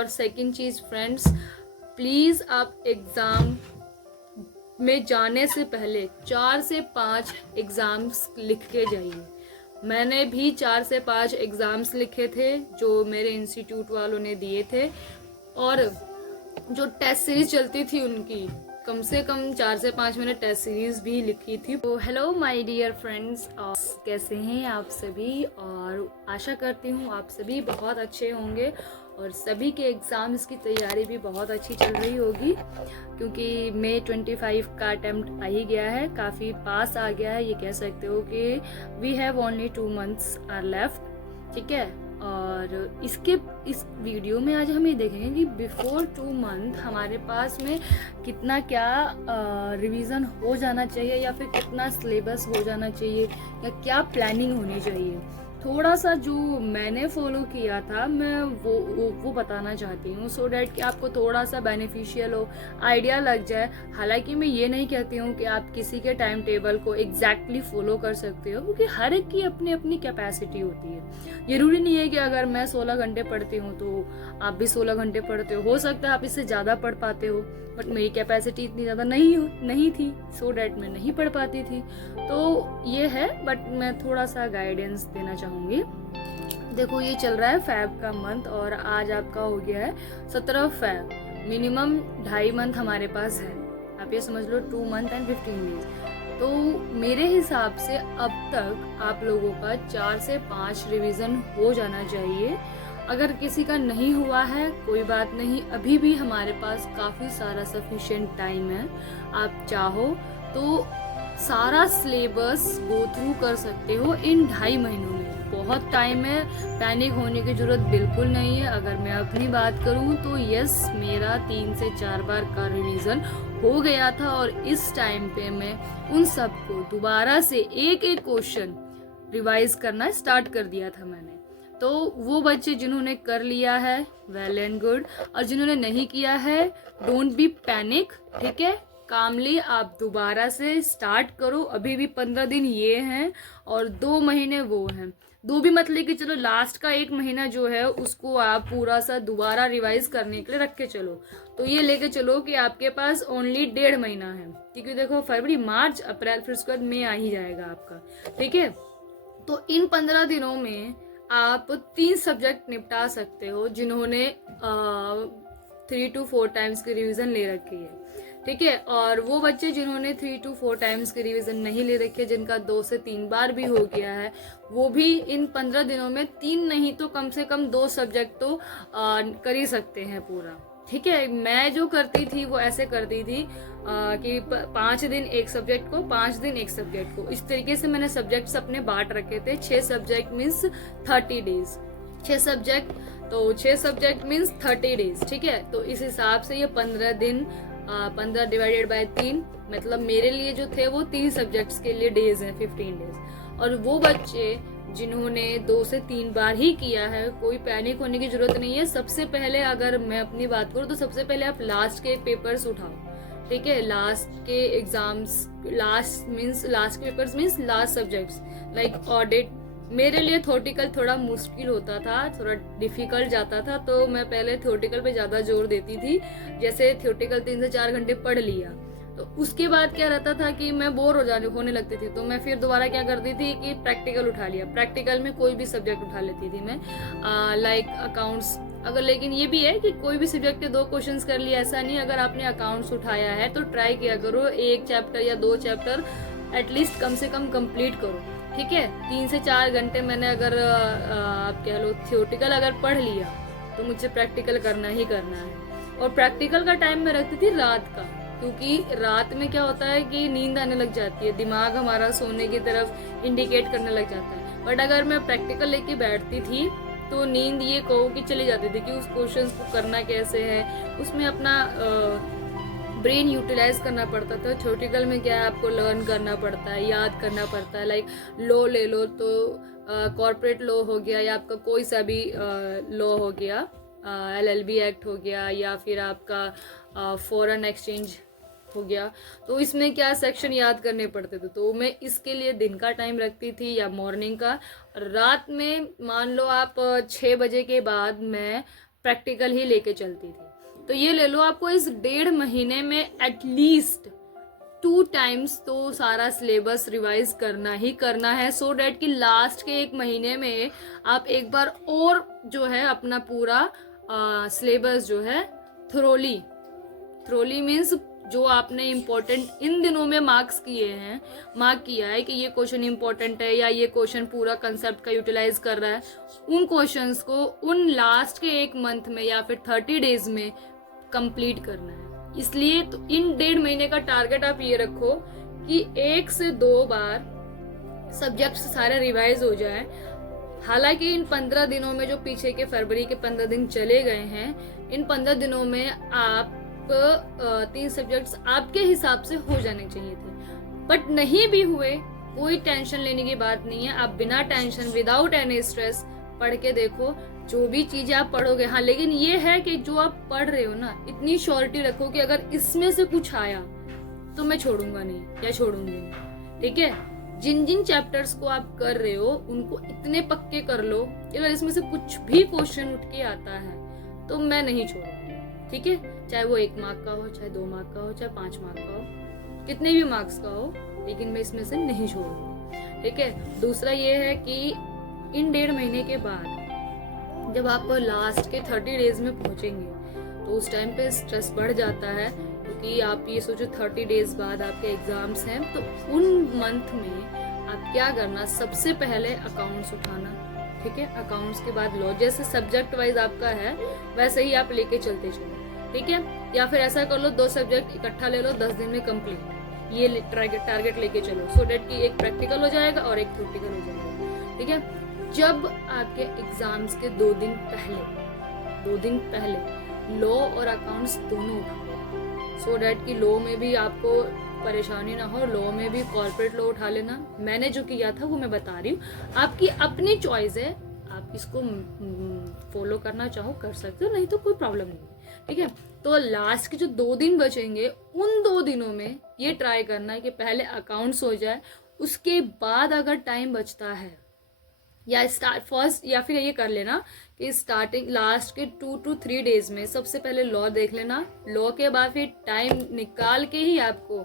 और second cheese friends, please आप exam में जाने से पहले 4 से 5 एग्ज़ाम्स लिख के जाइए। मैंने भी 4 से 5 एग्ज़ाम्स लिखे थे जो मेरे इंस्टीट्यूट वालों ने दिए थे, और जो टेस्ट सीरीज चलती थी उनकी कम से कम 4 से 5 मैंने टेस्ट सीरीज भी लिखी थी। तो हेलो माय डियर फ्रेंड्स, कैसे हैं आप सभी? और आशा करती हूँ आप सभी बहुत अच्छे होंगे और सभी के एग्ज़ाम्स की तैयारी भी बहुत अच्छी चल रही होगी, क्योंकि मई 25 का अटैम्प्ट आ ही गया है, काफ़ी पास आ गया है। ये कह सकते हो कि we have only 2 months are left, ठीक है। और इस वीडियो में आज हम ये देखेंगे कि बिफोर 2 month हमारे पास में कितना क्या रिवीजन हो जाना चाहिए, या फिर कितना सिलेबस हो जाना चाहिए, या क्या प्लानिंग होनी चाहिए। थोड़ा सा जो मैंने फॉलो किया था मैं वो बताना चाहती हूँ, सो डैट कि आपको थोड़ा सा बेनिफिशियल हो, आइडिया लग जाए। हालांकि मैं ये नहीं कहती हूँ कि आप किसी के टाइम टेबल को एग्जैक्टली फॉलो कर सकते हो, क्योंकि हर एक की अपनी अपनी कैपेसिटी होती है। जरूरी नहीं है कि अगर मैं 16 घंटे पढ़ती हूँ तो आप भी 16 घंटे पढ़ते हो सकता है आप इससे ज़्यादा पढ़ पाते हो, बट मेरी कैपेसिटी इतनी ज़्यादा नहीं थी, सो डैट मैं नहीं पढ़ पाती थी। तो ये है, बट मैं थोड़ा सा गाइडेंस देना चाहूँगी। देखो, ये चल रहा है फैब का मंथ और आज आपका हो गया है 17 फैब। मिनिमम 2.5 मंथ हमारे पास है, आप ये समझ लो 2 month and 15 days। तो मेरे हिसाब से अब तक आप लोगों का 4 से 5 रिवीजन हो जाना चाहिए। अगर किसी का नहीं हुआ है कोई बात नहीं, अभी भी हमारे पास काफ़ी सारा सफिशिएंट टाइम है। आप चाहो तो सारा सिलेबस गो थ्रू कर सकते हो इन 2.5 महीनों में। बहुत टाइम है, पैनिक होने की जरूरत बिल्कुल नहीं है। अगर मैं अपनी बात करूं तो यस, मेरा 3 से 4 बार का रिवीजन हो गया था, और इस टाइम पे मैं उन सबको दोबारा से एक एक क्वेश्चन रिवाइज करना स्टार्ट कर दिया था मैंने। तो वो बच्चे जिन्होंने कर लिया है वेल एंड गुड, और जिन्होंने नहीं किया है डोंट बी पैनिक, ठीक है। कामली आप दोबारा से स्टार्ट करो। अभी भी 15 दिन ये हैं और 2 महीने वो हैं। 2 भी मतलब कि चलो लास्ट का 1 महीना जो है उसको आप पूरा सा दोबारा रिवाइज करने के लिए रख के चलो। तो ये लेके चलो कि आपके पास ओनली 1.5 महीना है, क्योंकि देखो फरवरी मार्च अप्रैल फिर उसके बाद मई आ ही जाएगा आपका, ठीक है। तो इन 15 दिनों में आप 3 सब्जेक्ट निपटा सकते हो जिन्होंने 3 to 4 टाइम्स की रिवीजन ले रखी है, ठीक है। और वो बच्चे जिन्होंने 3 to 4 टाइम्स की रिवीजन नहीं ले रखी है, जिनका 2 से 3 बार भी हो गया है, वो भी इन 15 दिनों में 3 नहीं तो कम से कम 2 सब्जेक्ट तो कर ही सकते हैं पूरा, ठीक है। मैं जो करती थी वो ऐसे करती थी कि 5 दिन एक सब्जेक्ट को, 5 दिन एक सब्जेक्ट को, इस तरीके से मैंने सब्जेक्ट्स अपने बांट रखे थे। 6 सब्जेक्ट मीन्स 30 डेज, 6 सब्जेक्ट तो 6 सब्जेक्ट मीन्स 30 डेज, ठीक है। तो इस हिसाब से ये 15 दिन 15 डिवाइडेड बाय 3, मतलब मेरे लिए जो थे वो 3 सब्जेक्ट्स के लिए डेज हैं, 15 डेज। और वो बच्चे जिन्होंने 2 से 3 बार ही किया है, कोई पैनिक होने की जरूरत नहीं है। सबसे पहले अगर मैं अपनी बात करूँ तो सबसे पहले आप लास्ट के पेपर्स उठाओ, ठीक है। लास्ट के एग्जाम्स, लास्ट के papers means last subjects like audit. मेरे लिए थ्योरेटिकल थोड़ा मुश्किल होता था, थोड़ा डिफिकल्ट जाता था, तो मैं पहले थ्योरेटिकल पे ज़्यादा जोर देती थी। जैसे थ्योरेटिकल 3 से 4 घंटे पढ़ लिया, तो उसके बाद क्या रहता था कि मैं बोर होने लगती थी, तो मैं फिर दोबारा क्या करती थी कि प्रैक्टिकल उठा लिया। प्रैक्टिकल में कोई भी सब्जेक्ट उठा लेती थी मैं, लाइक अकाउंट्स। अगर लेकिन ये भी है कि कोई भी सब्जेक्ट के 2 क्वेश्चंस कर लिए, ऐसा नहीं। अगर आपने अकाउंट्स उठाया है तो ट्राई किया करो 1 चैप्टर या 2 चैप्टर एटलीस्ट कम से कम कंप्लीट करो, ठीक है। 3 से 4 घंटे मैंने अगर आप कह लो थियोरेटिकल अगर पढ़ लिया तो मुझे प्रैक्टिकल करना ही करना है। और प्रैक्टिकल का टाइम मैं रखती थी रात का, क्योंकि रात में क्या होता है कि नींद आने लग जाती है, दिमाग हमारा सोने की तरफ इंडिकेट करने लग जाता है। बट अगर मैं प्रैक्टिकल लेके बैठती थी तो नींद ये कहो कि चली जाती थी कि उस क्वेश्चन को करना कैसे है, उसमें अपना ब्रेन यूटिलाइज करना पड़ता था। थ्योरेटिकल में क्या है, आपको लर्न करना पड़ता है, याद करना पड़ता है। लाइक लॉ ले लो तो कॉर्पोरेट लॉ हो गया, या आपका कोई सा भी लॉ हो गया, LLB एक्ट हो गया, या फिर आपका फॉरेन एक्सचेंज हो गया। तो इसमें क्या सेक्शन याद करने पड़ते थे, तो मैं इसके लिए दिन का टाइम रखती थी या मॉर्निंग का। रात में मान लो आप 6 बजे के बाद मैं प्रैक्टिकल ही लेके चलती थी। तो ये ले लो, आपको इस 1.5 महीने में एटलीस्ट 2 टाइम्स तो सारा सिलेबस रिवाइज करना ही करना है, सो डैट कि लास्ट के 1 महीने में आप एक बार और जो है अपना पूरा सिलेबस जो है थ्रोली मीन्स जो आपने इम्पोर्टेंट इन दिनों में मार्क किया है कि ये क्वेश्चन इम्पोर्टेंट है या ये क्वेश्चन पूरा कंसेप्ट का यूटिलाइज कर रहा है, उन क्वेश्चंस को उन लास्ट के 1 मंथ में या फिर 30 डेज में कंप्लीट करना है। इसलिए तो इन 1.5 महीने का टारगेट आप ये रखो कि 1 से 2 बार सब्जेक्ट्स सारे रिवाइज हो जाए। हालांकि इन 15 दिनों में जो पीछे के फरवरी के 15 दिन चले गए हैं, इन 15 दिनों में आप 3 सब्जेक्ट्स आपके हिसाब से हो जाने चाहिए थे, बट नहीं भी हुए, कोई टेंशन लेने की बात नहीं है। आप बिना टेंशन, विदाउट एनी स्ट्रेस पढ़ के देखो, जो भी चीजें आप पढ़ोगे। हाँ, लेकिन ये है कि जो आप पढ़ रहे हो ना, इतनी श्योरिटी रखो कि अगर इसमें से कुछ आया तो मैं छोड़ूंगा नहीं या छोड़ूंगी नहीं। ठीक है, जिन जिन चैप्टर्स को आप कर रहे हो उनको इतने पक्के कर लो कि अगर इसमें से कुछ भी क्वेश्चन उठ के आता है तो मैं नहीं छोड़ूंगी। ठीक है, चाहे वो 1 मार्क का हो, चाहे 2 मार्क का हो, चाहे 5 मार्क का हो, कितने भी मार्क्स का हो, लेकिन मैं इसमें से नहीं छोड़ूंगी। ठीक है, दूसरा ये है कि इन 1.5 महीने के बाद जब आप लास्ट के 30 डेज में पहुंचेंगे तो उस टाइम पे स्ट्रेस बढ़ जाता है, क्योंकि आप ये सोचो 30 डेज बाद आपके एग्जाम्स हैं। तो उन मंथ में आप क्या करना, सबसे पहले अकाउंट्स उठाना। ठीक है, अकाउंट्स के बाद लॉ, जैसे सब्जेक्ट वाइज आपका है वैसे ही आप लेके चलते चलो। ठीक है, या फिर ऐसा कर लो 2 सब्जेक्ट इकट्ठा ले लो, 10 दिन में कंप्लीट, ये टारगेट लेके चलो, सो डेट कि एक प्रैक्टिकल हो जाएगा और एक थ्योरेटिकल हो जाएगा। ठीक है, जब आपके एग्जाम्स के 2 दिन पहले लॉ और अकाउंट्स दोनों उठाओ, सो डेट कि लॉ में भी आपको परेशानी ना हो। लॉ में भी कॉर्पोरेट लॉ उठा लेना, मैंने जो किया था वो मैं बता रही हूँ, आपकी अपनी चॉइस है, आप इसको फॉलो करना चाहो कर सकते हो, नहीं तो कोई प्रॉब्लम नहीं। ठीक है, तो लास्ट के जो 2 दिन बचेंगे उन 2 दिनों में ये ट्राई करना है कि पहले अकाउंट्स हो जाए, उसके बाद अगर टाइम बचता है या फर्स्ट या फिर ये कर लेना कि स्टार्टिंग लास्ट के 2 to 3 डेज में सबसे पहले लॉ देख लेना, लॉ के बाद फिर टाइम निकाल के ही आपको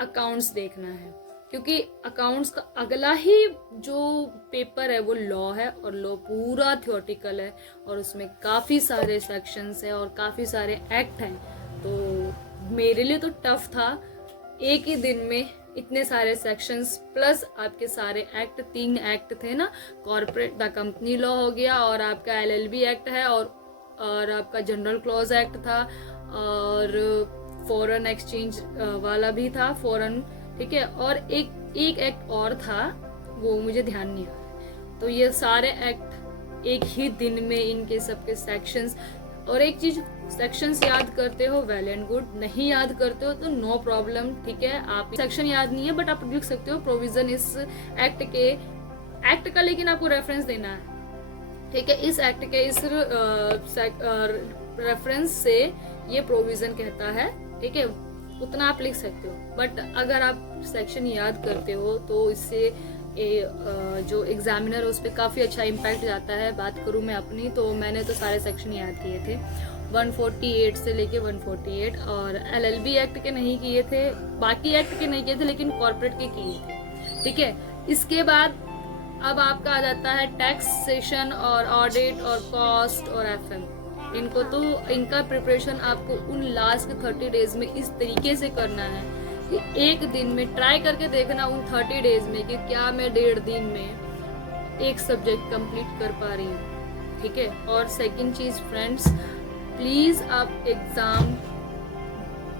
अकाउंट्स देखना है, क्योंकि अकाउंट्स का अगला ही जो पेपर है वो लॉ है, और लॉ पूरा थ्योरेटिकल है और उसमें काफ़ी सारे सेक्शंस हैं और काफ़ी सारे एक्ट हैं। तो मेरे लिए तो टफ था एक ही दिन में इतने सारे सेक्शंस प्लस आपके सारे एक्ट, 3 एक्ट थे ना, कॉर्पोरेट द कंपनी लॉ हो गया और आपका LLB एक्ट है और आपका जनरल क्लॉज एक्ट था और फॉरेन एक्सचेंज वाला भी था, फॉरेन। ठीक है, और एक एक्ट और था, वो मुझे ध्यान नहीं आ रहा। तो ये सारे एक्ट एक ही दिन में, इनके सबके सेक्शंस, और एक चीज, सेक्शंस याद करते हो वेल एंड गुड, नहीं याद करते हो तो नो प्रॉब्लम। ठीक है, आप सेक्शन याद नहीं है बट आप लिख सकते हो प्रोविजन इस एक्ट का, लेकिन आपको रेफरेंस देना है। ठीक है, इस एक्ट के इस रेफरेंस से ये प्रोविजन कहता है। ठीक है, उतना आप लिख सकते हो, बट अगर आप सेक्शन याद करते हो तो इससे जो एग्जामिनर है उस पर काफ़ी अच्छा इम्पैक्ट जाता है। बात करूँ मैं अपनी, तो मैंने तो सारे सेक्शन याद किए थे, 148 से लेके 148, और LLB एक्ट के नहीं किए थे, बाकी एक्ट के नहीं किए थे, लेकिन कॉर्पोरेट के किए थे। ठीक है, इसके बाद अब आपका आ जाता है टैक्सेशन और ऑडिट और कॉस्ट और FM। इनका प्रिपरेशन आपको उन लास्ट 30 डेज में इस तरीके से करना है कि एक दिन में ट्राई करके देखना उन 30 डेज में कि क्या मैं 1.5 दिन में एक सब्जेक्ट कंप्लीट कर पा रही हूँ। ठीक है, और सेकंड चीज फ्रेंड्स, प्लीज आप एग्जाम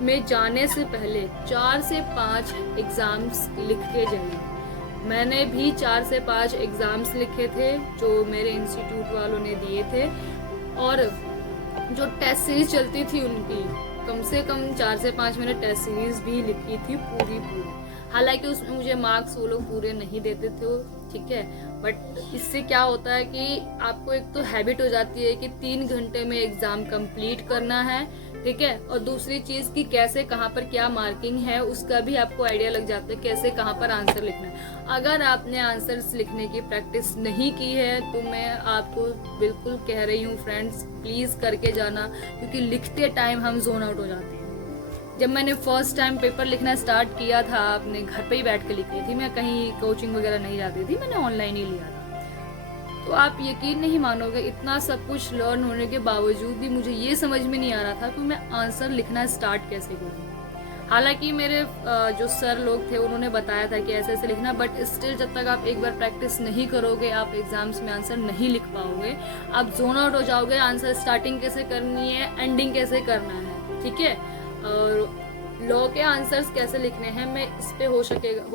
में जाने से पहले 4 से 5 एग्जाम्स लिख के जाइए। मैंने भी 4 से 5 एग्जाम्स लिखे थे जो मेरे इंस्टीट्यूट वालों ने दिए थे, और जो टेस्ट सीरीज चलती थी उनकी कम से कम 4 से 5 मैंने टेस्ट सीरीज भी लिखी थी पूरी। हालांकि उसमें मुझे मार्क्स वो लोग पूरे नहीं देते थे। ठीक है, बट इससे क्या होता है कि आपको एक तो हैबिट हो जाती है कि 3 घंटे में एग्जाम कंप्लीट करना है, ठीक है। और दूसरी चीज कि कैसे कहाँ पर क्या मार्किंग है उसका भी आपको आइडिया लग जाता है, कैसे कहाँ पर आंसर लिखना है। अगर आपने आंसर्स लिखने की प्रैक्टिस नहीं की है तो मैं आपको बिल्कुल कह रही हूँ फ्रेंड्स, प्लीज करके जाना, क्योंकि लिखते टाइम हम जोन आउट हो जाते हैं। जब मैंने फर्स्ट टाइम पेपर लिखना स्टार्ट किया था, अपने घर पे ही बैठ के लिख रही थी, मैं कहीं कोचिंग वगैरह नहीं जाती थी, मैंने ऑनलाइन ही लिया था। तो आप यकीन नहीं मानोगे, इतना सब कुछ लर्न होने के बावजूद भी मुझे ये समझ में नहीं आ रहा था कि मैं आंसर लिखना स्टार्ट कैसे करूँ। हालांकि मेरे जो सर लोग थे उन्होंने बताया था कि ऐसे ऐसे लिखना, बट स्टिल जब तक आप एक बार प्रैक्टिस नहीं करोगे आप एग्जाम्स में आंसर नहीं लिख पाओगे, आप जोन आउट हो जाओगे। आंसर स्टार्टिंग कैसे करनी है, एंडिंग कैसे करना है, ठीक है। और लॉ के आंसर्स कैसे लिखने हैं, मैं इस पे हो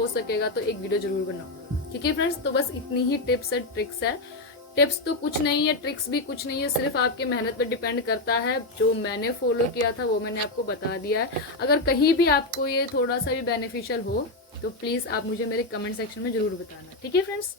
सकेगा तो एक वीडियो जरूर बनाऊंगा, ठीक है फ्रेंड्स। तो बस इतनी ही टिप्स एंड ट्रिक्स है। टिप्स तो कुछ नहीं है, ट्रिक्स भी कुछ नहीं है, सिर्फ आपके मेहनत पर डिपेंड करता है। जो मैंने फॉलो किया था वो मैंने आपको बता दिया है। अगर कहीं भी आपको ये थोड़ा सा भी बेनिफिशियल हो तो प्लीज आप मुझे मेरे कमेंट सेक्शन में जरूर बताना, ठीक है फ्रेंड्स।